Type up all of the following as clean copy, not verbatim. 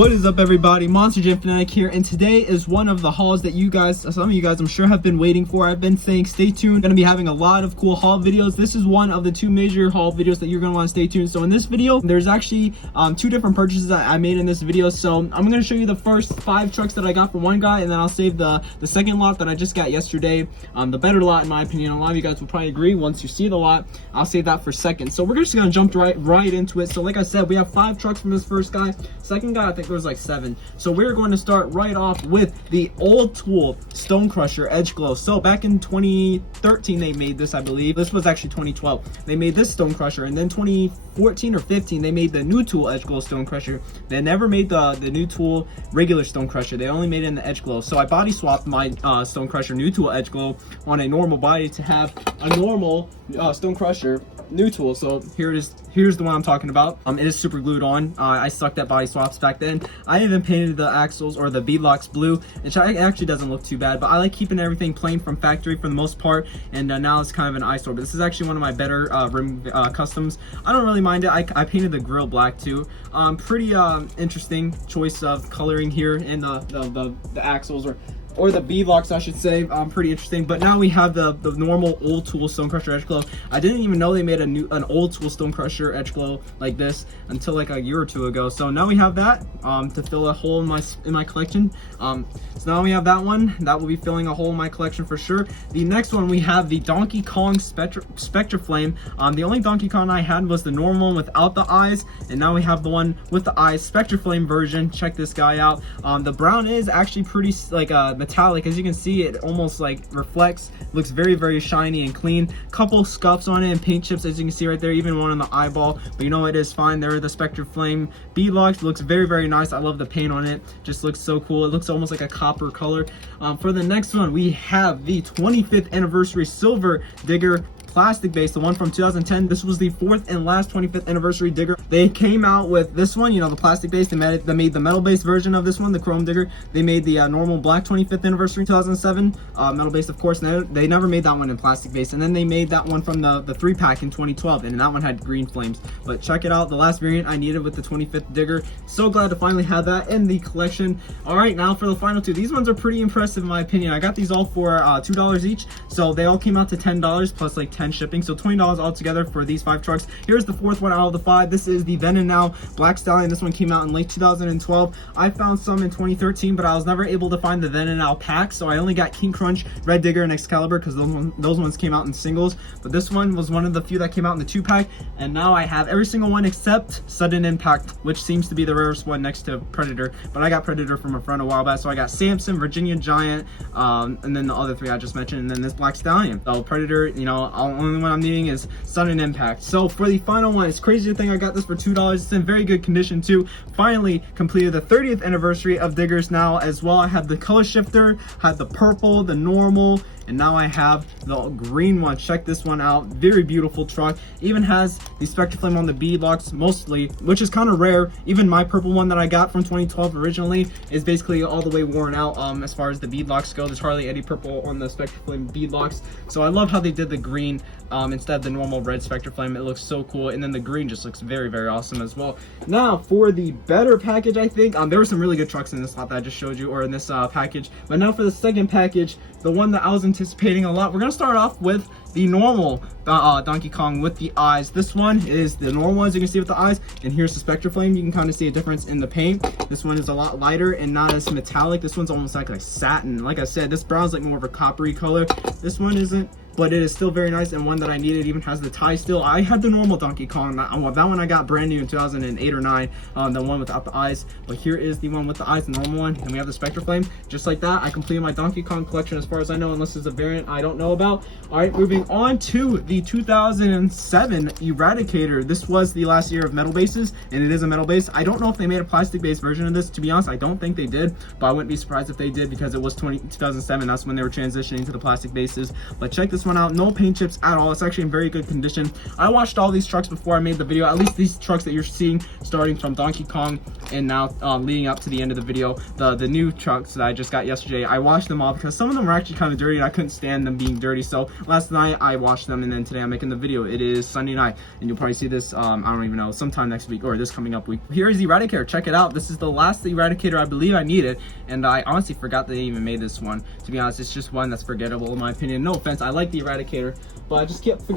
What is up, everybody? Monster Jam Fanatic here, and today is one of the hauls that some of you guys I'm sure have been waiting for. I've been saying stay tuned. Gonna be having a lot of cool haul videos. This is one of the two major haul videos that you're gonna want to stay tuned. So in this video, there's actually two different purchases that I made in this video. So I'm gonna show you the first 5 trucks that I got from one guy, and then I'll save the second lot that I just got yesterday, the better lot in my opinion. A lot of you guys will probably agree. Once you see the lot, I'll save that for second. So we're just gonna jump right into it. So like I said, we have 5 trucks from this first guy. Second guy, I think there was like 7. So we're going to start right off with the Old Tool Stone Crusher Edge Glow. So back in 2013 they made this, I believe. This was actually 2012. They made this Stone Crusher, and then 2014 or 15 they made the New Tool Edge Glow Stone Crusher. They never made the New Tool regular Stone Crusher. They only made it in the Edge Glow. So I body swapped my Stone Crusher New Tool Edge Glow on a normal body to have a normal Stone Crusher New Tool. So here it is. Here's the one I'm talking about. It is super glued on. I sucked at body swaps back then. I even painted the axles or the beadlocks blue, which actually doesn't look too bad, but I like keeping everything plain from factory for the most part. And now it's kind of an eyesore, but this is actually one of my better rim customs. I don't really mind it. I painted the grill black too. Pretty interesting choice of coloring here in the axles or the beadlocks, I should say. Pretty interesting. But now we have the normal Old Tool Stone Crusher Edge Glow. I didn't even know they made an Old Tool Stone Crusher Edge Glow like this until like a year or two ago. So now we have that to fill a hole in my collection. So now we have that one. That will be filling a hole in my collection for sure. The next one, we have the Donkey Kong Spectra Flame. The only Donkey Kong I had was the normal one without the eyes, and now we have the one with the eyes, Spectra Flame version. Check this guy out. The brown is actually pretty like metallic. As you can see, it almost like reflects. Looks very, very shiny and clean. Couple scuffs on it and paint chips, as you can see right there, even one on the eyeball, but you know, it is fine. There are the Spectra Flame beadlocks. Looks very, very nice. I love the paint on it. Just looks so cool. It looks almost like a copper color. For the next one, we have the 25th anniversary silver digger plastic base, the one from 2010. This was the 4th and last 25th anniversary digger. They came out with this one, you know, the plastic base. They made the metal base version of this one, the chrome digger. They made the normal black 25th anniversary 2007 metal base, of course. They never made that one in plastic base, and then they made that one from the 3-pack in 2012, and that one had green flames. But check it out, the last variant I needed with the 25th digger. So glad to finally have that in the collection. All right, now for the final 2. These ones are pretty impressive in my opinion. I got these all for $2 each, so they all came out to $10 plus like 10 shipping, so $20 altogether for these 5 trucks. Here's the 4th one out of the 5. This is the Then and Now Black Stallion. This one came out in late 2012. I found some in 2013, but I was never able to find the Then and Now pack, so I only got King Crunch, Red Digger, and Excalibur because those ones came out in singles. But this one was one of the few that came out in the 2-pack, and now I have every single one except Sudden Impact, which seems to be the rarest one next to Predator. But I got Predator from a friend a while back, so I got Samson, Virginia Giant, and then the other 3 I just mentioned, and then this Black Stallion. So Predator, you know, only one I'm needing is Sudden Impact. So for the final one, it's crazy to think I got this for $2. It's in very good condition too. Finally completed the 30th anniversary of diggers now as well. I have the color shifter, had the purple, the normal, and now I have the green one. Check this one out. Very beautiful truck. Even has the Spectra Flame on the beadlocks mostly, which is kind of rare. Even my purple one that I got from 2012 originally is basically all the way worn out as far as the beadlocks go. There's hardly any purple on the Spectra Flame beadlocks. So I love how they did the green instead of the normal red Spectra Flame. It looks so cool, and then the green just looks very, very awesome as well. Now for the better package, I think there were some really good trucks in this lot that I just showed you, or in this package. But now for the second package, the one that I was anticipating a lot, we're gonna start off with the normal Donkey Kong with the eyes. This one is the normal one, as you can see, with the eyes, and here's the Spectra Flame. You can kind of see a difference in the paint. This one is a lot lighter and not as metallic. This one's almost like satin. Like I said, this brown's like more of a coppery color. This one isn't, but it is still very nice, and one that I needed. Even has the tie still. I had the normal Donkey Kong. That one I got brand new in 2008 or 9, the one without the eyes. But here is the one with the eyes, the normal one, and we have the Spectra Flame. Just like that, I completed my Donkey Kong collection as far as I know, unless it's a variant I don't know about. All right, moving on to the 2007 Eradicator. This was the last year of metal bases, and it is a metal base. I don't know if they made a plastic base version of this. To be honest, I don't think they did, but I wouldn't be surprised if they did because it was 2007. That's when they were transitioning to the plastic bases. But check this one one out. No paint chips at all. It's actually in very good condition. I washed all these trucks before I made the video, at least these trucks that you're seeing, starting from Donkey Kong and now leading up to the end of the video. The new trucks that I just got yesterday, I washed them all because some of them were actually kind of dirty and I couldn't stand them being dirty. So last night I washed them, and then today I'm making the video. It is Sunday night, and you'll probably see this, I don't even know, sometime next week or this coming up week. Here is the Eradicator. Check it out. This is the last Eradicator I believe I needed, and I honestly forgot that they even made this one. To be honest, it's just one that's forgettable in my opinion. No offense, I like the Eradicator, but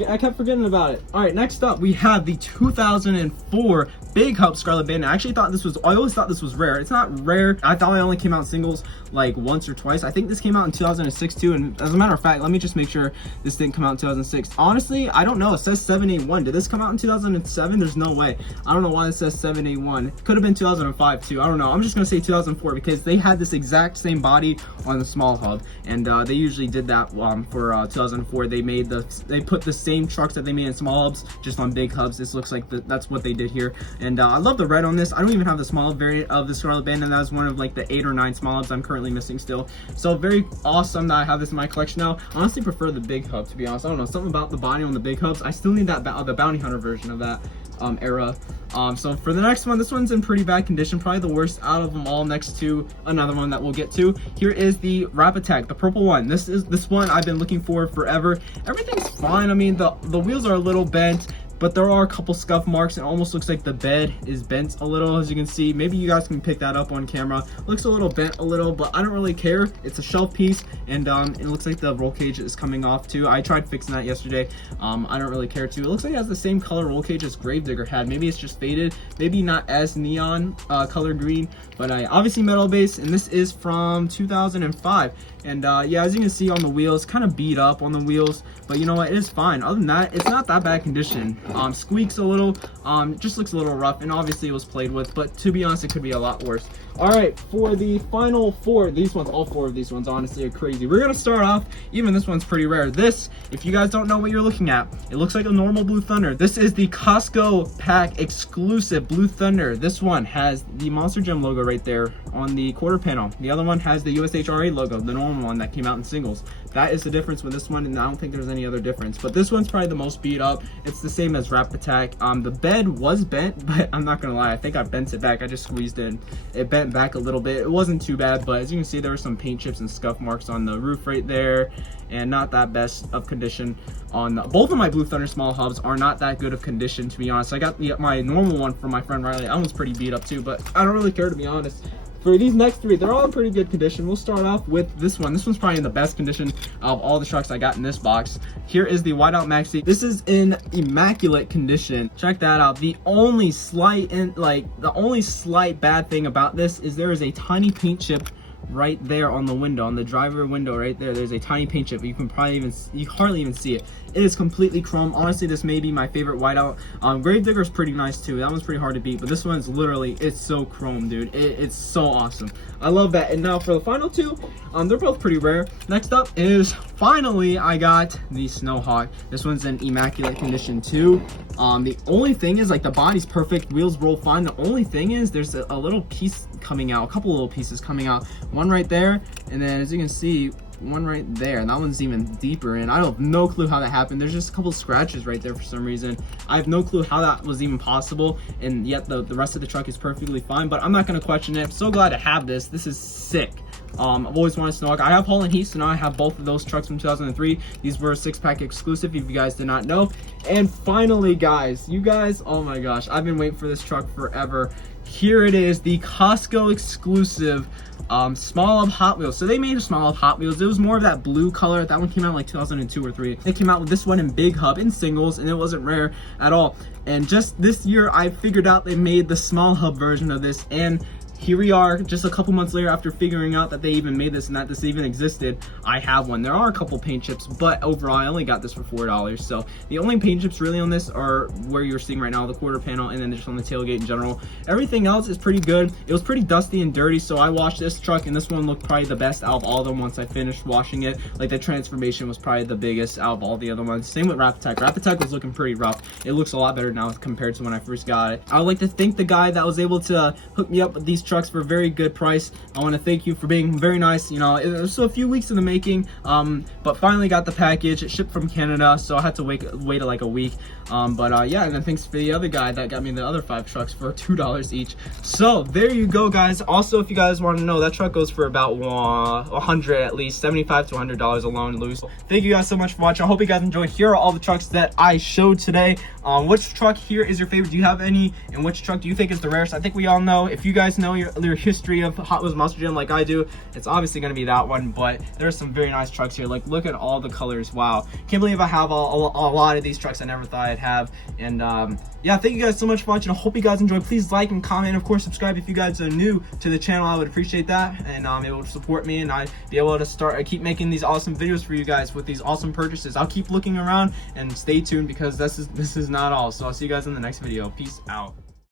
I kept forgetting about it. All right, next up we have the 2004 Big Hub Scarlet Band. I actually thought this was, I always thought this was rare. It's not rare. I thought it only came out in singles like once or twice. I think this came out in 2006 too, and as a matter of fact, let me just make sure this didn't come out in 2006. Honestly, I don't know. It says 781. Did this come out in 2007? There's no way. I don't know why it says 781. It could have been 2005 too. I don't know. I'm just gonna say 2004 because they had this exact same body on the small hub, and they usually did that for 2004. They put the same trucks that they made in small hubs just on big hubs. This looks like that's what they did here, and I love the red on this. I don't even have the small variant of the Scarlet Band, and that was one of like the 8 or 9 small hubs I'm currently missing still. So very awesome that I have this in my collection now. I honestly prefer the big hub, to be honest. I don't know, something about the body on the big hubs. I still need that the bounty hunter version of that era. So for the next one, this one's in pretty bad condition, probably the worst out of them all, next to another one that we'll get to. Here is the Rap Attack, the purple one. This one I've been looking for forever. Everything's fine. I mean, the wheels are a little bent, but there are a couple scuff marks. It almost looks like the bed is bent a little, as you can see. Maybe you guys can pick that up on camera. It looks a little bent a little, but I don't really care. It's a shelf piece, and it looks like the roll cage is coming off too. I tried fixing that yesterday. I don't really care too. It looks like it has the same color roll cage as Gravedigger had. Maybe it's just faded, maybe not as neon color green, but obviously metal base, and this is from 2005. And yeah, as you can see on the wheels, kind of beat up on the wheels, but you know what, it is fine. Other than that, it's not that bad condition. Squeaks a little, just looks a little rough, and obviously it was played with, but to be honest, it could be a lot worse. All right, for the final 4, these ones, all 4 of these ones honestly are crazy. We're gonna start off, even this one's pretty rare. This, if you guys don't know what you're looking at, it looks like a normal Blue Thunder. This is the COSTCO pack exclusive Blue Thunder. This one has the Monster Gem logo right there on the quarter panel. The other one has the USHRA logo, the normal one that came out in singles. That is the difference with this one, and I don't think there's any other difference. But this one's probably the most beat up. It's the same as Rap Attack. The bed was bent, but I'm not gonna lie, I think I bent it back. I just squeezed it. It bent back a little bit. It wasn't too bad, but as you can see, there were some paint chips and scuff marks on the roof right there, and not that best of condition on both of my Blue Thunder small hubs are not that good of condition, to be honest. I got my normal one from my friend Riley. That one's pretty beat up too, but I don't really care, to be honest. For these next 3, they're all in pretty good condition. We'll start off with this one. This one's probably in the best condition of all the trucks I got in this box. Here is the Whiteout Maxi. This is in immaculate condition. Check that out. The only slight bad thing about this is there is a tiny paint chip right there on the window, on the driver window right there. There's a tiny paint chip. You can probably you hardly even see it. It is completely chrome. Honestly, this may be my favorite whiteout. Gravedigger is pretty nice too. That one's pretty hard to beat, but this one's literally, it's so chrome, dude. It's so awesome. I love that. And now for the final 2, they're both pretty rare. Next up is, finally, I got the Snowhawk. This one's in immaculate condition too. The only thing is, like, the body's perfect, wheels roll fine. The only thing is there's a little piece coming out, a couple little pieces coming out. One right there, and then as you can see, one right there, and that one's even deeper in. I have no clue how that happened. There's just a couple scratches right there for some reason. I have no clue how that was even possible, and yet the rest of the truck is perfectly fine, but I'm not going to question it. I'm so glad to have this. This is sick. I've always wanted Snowhawk. I have Hall and Heat, so now I have both of those trucks from 2003. These were a 6-pack exclusive, if you guys did not know. And finally, guys, you guys, oh my gosh, I've been waiting for this truck forever. Here it is, the COSTCO exclusive small hub Hot Wheels. So they made a small hub Hot Wheels. It was more of that blue color. That one came out in like 2002 or 3. They came out with this one in big hub in singles, and it wasn't rare at all. And just this year, I figured out they made the small hub version of this, and here we are, just a couple months later, after figuring out that they even made this and that this even existed. I have one. There are a couple paint chips, but overall I only got this for $4. So the only paint chips really on this are where you're seeing right now, the quarter panel, and then just on the tailgate in general. Everything else is pretty good. It was pretty dusty and dirty, so I washed this truck, and this one looked probably the best out of all of them once I finished washing it. Like, the transformation was probably the biggest out of all the other ones. Same with Rap Attack. Rap Attack was looking pretty rough. It looks a lot better now compared to when I first got it. I would like to thank the guy that was able to hook me up with these trucks trucks for a very good price. I want to thank you for being very nice. You know, it was a few weeks in the making, but finally got the package. It shipped from Canada, so I had to wait like a week. Yeah, and then thanks for the other guy that got me the other 5 trucks for $2 each. So there you go, guys. Also, if you guys want to know, that truck goes for about 100 at least, $75 to $100 alone loose. Thank you guys so much for watching. I hope you guys enjoyed. Here are all the trucks that I showed today. Which truck here is your favorite? Do you have any? And which truck do you think is the rarest? I think we all know. If you guys know your history of Hot Wheels Monster Jam like I do, it's obviously going to be that one. But there's some very nice trucks here. Like, look at all the colors. Wow, can't believe I have a lot of these trucks I never thought I'd have. And yeah, thank you guys so much for watching. I hope you guys enjoyed. Please like and comment, of course subscribe if you guys are new to the channel. I would appreciate that, and it will support me, and I'd be able to keep making these awesome videos for you guys with these awesome purchases. I'll keep looking around, and stay tuned because this is not all. So I'll see you guys in the next video. Peace out.